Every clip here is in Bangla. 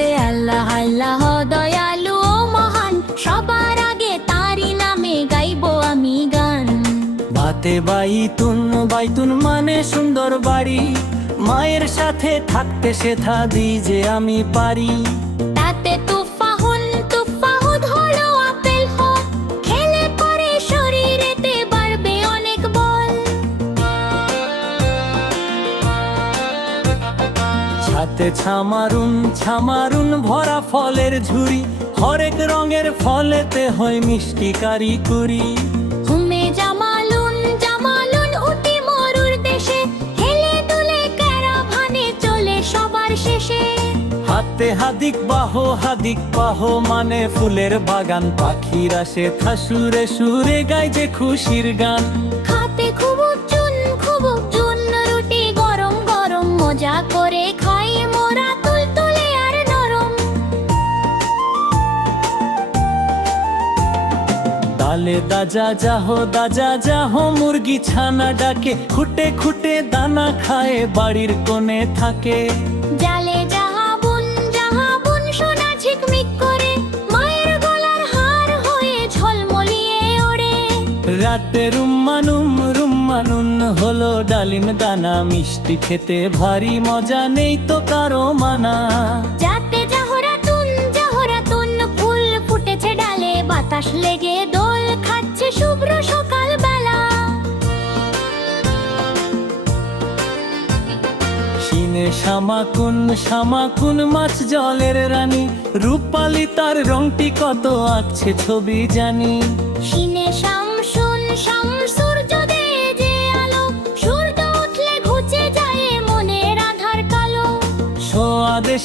জগতে আল্লাহ আল্লাহ দয়ালু ও মহান, সবার আগে তারি নামে গাইবো আমি গান। বাতে বাইতুন, বাইতুন মানে সুন্দর বাড়ি, মায়ের সাথে থাকতে সেথা দিই যে আমি পারি। তাতে তুফাহুন তুফাহুদ হলো আপেল ফল, খেলে পরে শরীরেতে বাড়বে অনেক বল। ছাতে ছামারুন ছামারুন ভরা ফলের ঝুড়ি, হরেক রঙের ফলেতে হয় মিষ্টি কারিকুরি। হুমে জামালুন জামালুন উটি মরুর দেশে, হেলে দুলে ক্যারাভানে চলে সবার শেষে। হাতে হাদিক বাহো মানে ফুলের বাগান, পাখিরা সেথা সুরে সুরে গায় যে খুশির গান। খাতে খুব চুন রুটি গরম গরম, মজা করে খাই মোরা তুলতুলে আর নরম। ডালে দাজা যাহো মুরগি ছানা ডাকে, খুঁটে খুঁটে দানা খায় বাড়ির কোণে থাকে। জালে জাহাবুন সোনা ঝিকমিক করে, মায়ের গলার হার হয়ে ঝলমলিয়ে ওড়ে। রাতে রুম্মানুন হলো ডালিম দানা, মিষ্টি খেতে ভারী মজা নেই তো কারো মানা। যাতে জাহরাতুন ফুল ফুটেছে ডালে, বাতাস লেগে দোল খাচ্ছে শুভ্র সকাল বেলা। শিনে শামাকুন মাছ জলের রানী, রূপালি তার রংটি কত আঁকছে ছবি জানি। শিনে সূর্য দেয় যে আলো, সূর্য উঠলে ঘুচে যায় মনের আধার কালো। সোয়াদে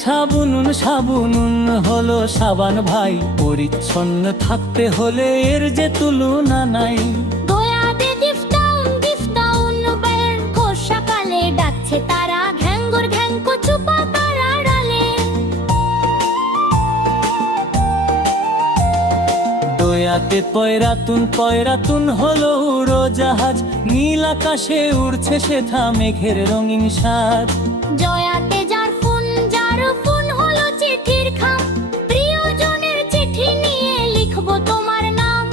সাবুনুন হলো সাবান ভাই, পরিচ্ছন্ন থাকতে হলে এর যে তুলনা নাই। দয়াতে গিফটাউন বের, সকালে ডাকছে তারা ঘ্যাঙ্গুর ঘ্যাঙ্কু চুপা তারা ডালে। দয়াতে পয়রাতুন হলো উড়োজাহাজ, নীল আকাশে উড়ছে সেথা মেঘের রঙিন সাজ। জয়াতে জারফুন হলো চিঠির খাম, প্রিয়জনের চিঠি নিয়ে লিখবো তোমার নাম।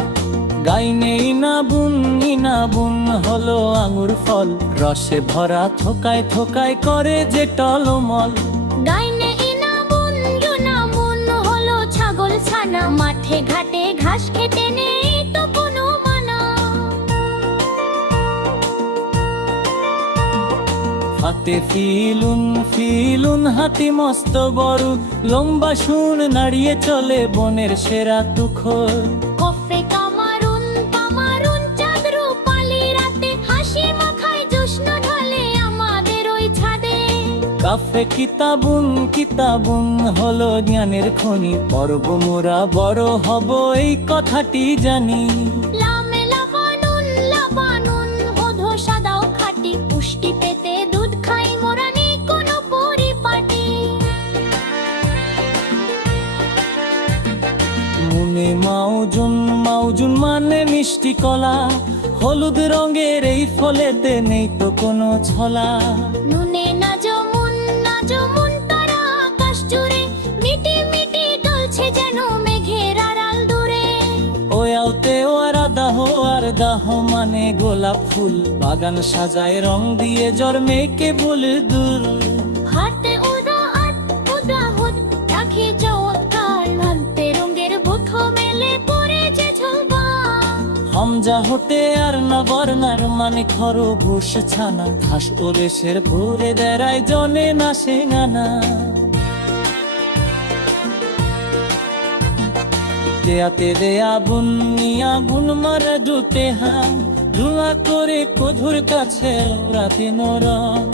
গাইনে ইনাবুন হলো আঙুর ফল, রসে ভরা থোকায় থোকায় করে যে টলমল। গাইনে ইউনামুন হলো ছাগল ছানা, মাঠে ঘাটে ঘাস খেতে নেই তো কোনো মানা। হাতে ফিলুন হাতি মস্ত বড়, লম্বা শুন নাড়িয়ে চলে বনের সেরা তুখর। কফে কামারুন চাঁদ রূপালি রাতে, হাসি মাখায় জোৎস্ন ঢালে আমাদের ওই ছাদে। কাফে কিতাবুন হলো জ্ঞানের খনি, পর্ব মোরা বড় হব এই কথাটি জানি। লামে লাবানুন হধো সাদাও খাঁটি, পুষ্টি পেতে দুধ খাই মোরা নেই কোনো পরিপাটি। মুনে মাউজুন মানে মিষ্টি কলা, হলুদ রঙের এই ফলেতে নেই তো কোনো ছলা। নুনে নাজমুন তারা আকাশ জুড়ে, মিটি মিটি ডলছে যেন মেঘের আড়াল দূরে। ওয়ালতে আর দাহ মানে গোলাপ ফুল, বাগান সাজায় রং দিয়ে জ্বর মেয়েকে বলে দূর। হাতে উদাহুদ রাখি চমৎকার, ভাবতে রঙের বুথো মেলে পড়ে যে ঝলবা। হামজা হতে আর না বর্ণার মানে খরগোশ ছানা, ঘাস ওরেশের ভরে দেড়ায় জনে না সে গানা। দেয়াতে আগুন মারা জুতে হা, ধুয়া করে কধুর কাছে রাতে নরম।